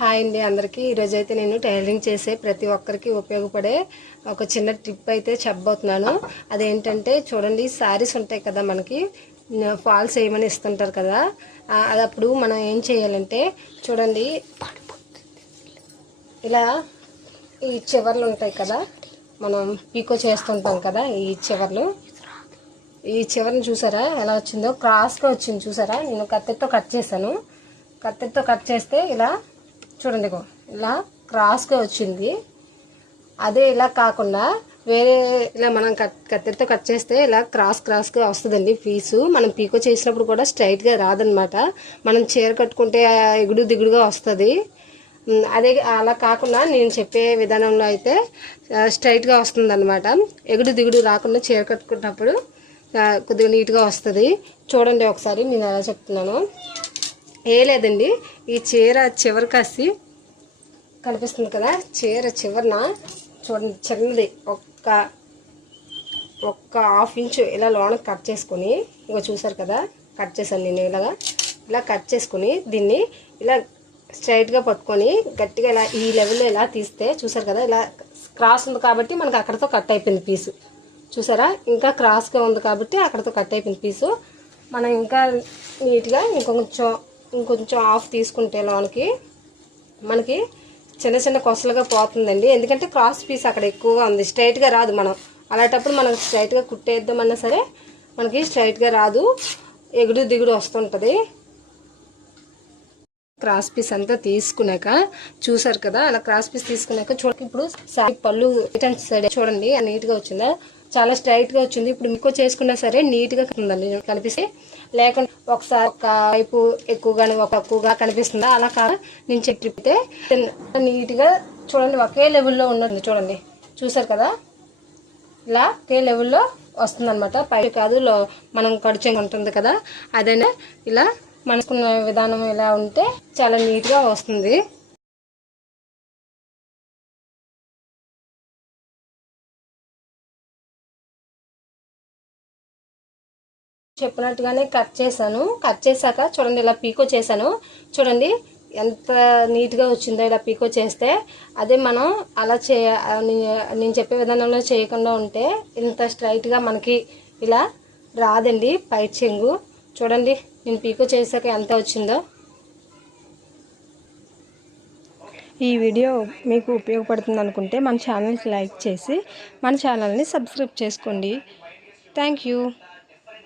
Hi అండి అందరికీ. ఈరోజు అయితే నేను టైలరింగ్ చేసే ప్రతి ఒక్కరికి ఉపయోగపడే ఒక చిన్న టిప్ అయితే చెప్పబోతున్నాను. అదేంటంటే చూడండి, శారీస్ ఉంటాయి కదా, మనకి ఫాల్స్ వేయమని ఇస్తుంటారు కదా. అది అప్పుడు మనం ఏం చేయాలంటే చూడండి, ఇలా ఈ చివర్లు ఉంటాయి కదా, మనం పీకో చేస్తుంటాం కదా, ఈ చివర్ని చూసారా ఎలా వచ్చిందో, క్రాస్గా వచ్చింది చూసారా. నేను కత్తెరతో కట్ చేశాను. కత్తెరతో కట్ చేస్తే ఇలా చూడండి, ఇలా క్రాస్గా వచ్చింది. అదే ఇలా కాకుండా వేరే ఇలా మనం కత్తెరతో కట్ చేస్తే ఇలా క్రాస్గా వస్తుందండి పీసు. మనం పీకో చేసినప్పుడు కూడా స్ట్రైట్గా రాదనమాట. మనం చీర కట్టుకుంటే ఎగుడు దిగుడుగా వస్తుంది. అదే అలా కాకుండా నేను చెప్పే విధానంలో అయితే స్ట్రైట్గా వస్తుంది అనమాట. ఎగుడు దిగుడు రాకుండా చీర కట్టుకున్నప్పుడు కొద్దిగా నీట్గా వస్తుంది. చూడండి ఒకసారి నేను ఎలా చెప్తున్నాను. లేదండి, ఈ చీర చివరి కాసి కనిపిస్తుంది కదా, చీర చివరన చూడండి చిన్నది ఒక్క హాఫ్ ఇంచు ఇలా లోన కట్ చేసుకొని, ఇంకా చూసారు కదా కట్ చేశాను నేను. ఇలా కట్ చేసుకొని దీన్ని ఇలా స్ట్రైట్గా పట్టుకొని గట్టిగా ఇలా ఈ లెవెల్లో ఇలా తీస్తే చూసారు కదా, ఇలా క్రాస్ ఉంది కాబట్టి మనకు అక్కడతో కట్ అయిపోయింది పీసు. చూసారా, ఇంకా క్రాస్గా ఉంది కాబట్టి అక్కడతో కట్ అయిపోయింది పీసు. మనం ఇంకా నీట్గా ఇంకొంచెం ఆఫ్ తీసుకుంటే లోనికి మనకి చిన్న చిన్న కొసలుగా పోతుందండి. ఎందుకంటే క్రాస్ పీస్ అక్కడ ఎక్కువగా ఉంది, స్ట్రైట్గా రాదు. మనం అలాంటప్పుడు మనం స్ట్రైట్గా కుట్టేద్దామన్నా సరే మనకి స్ట్రైట్గా రాదు, ఎగుడు దిగుడు వస్తుంటుంది. క్రాస్ పీస్ అంతా తీసుకున్నాక చూసారు కదా, అలా క్రాస్ పీస్ తీసుకున్నాక చూడండి, ఇప్పుడు శారీ పళ్ళు సైడ్ చూడండి నీట్గా వచ్చిందా, చాలా స్ట్రైట్గా వచ్చింది. ఇప్పుడు మీకు చేసుకున్నా సరే నీట్గా ఉందండి కనిపిస్తే. లేకుండా ఒకసారి ఒక వైపు ఎక్కువగానే ఒక తక్కువగా కనిపిస్తుందా, అలా కాదు. నేను చెప్పితే నీట్గా చూడండి ఒకే లెవెల్లో ఉన్నది. చూడండి, చూసారు కదా, ఇలా ఒకే లెవెల్లో వస్తుంది అనమాట. పై కాదు మనం కడుచంగా ఉంటుంది కదా, అదైనా ఇలా మనకున్న విధానం ఇలా ఉంటే చాలా నీట్గా వస్తుంది. చెప్పినట్టుగానే కట్ చేశాను. కట్ చేశాక చూడండి ఇలా పీకో చేశాను. చూడండి ఎంత నీట్గా వచ్చిందో ఇలా పీకో చేస్తే. అదే మనం అలా నేను చెప్పే విధానంలో చేయకుండా ఉంటే ఇంత స్ట్రైట్గా మనకి ఇలా రాదండి పై చెంగు. చూడండి నేను పీకో చేశాక ఎంత వచ్చిందో. ఈ వీడియో మీకు ఉపయోగపడుతుంది అనుకుంటే మన ఛానల్కి లైక్ చేసి మన ఛానల్ని సబ్స్క్రైబ్ చేసుకోండి. Thank you.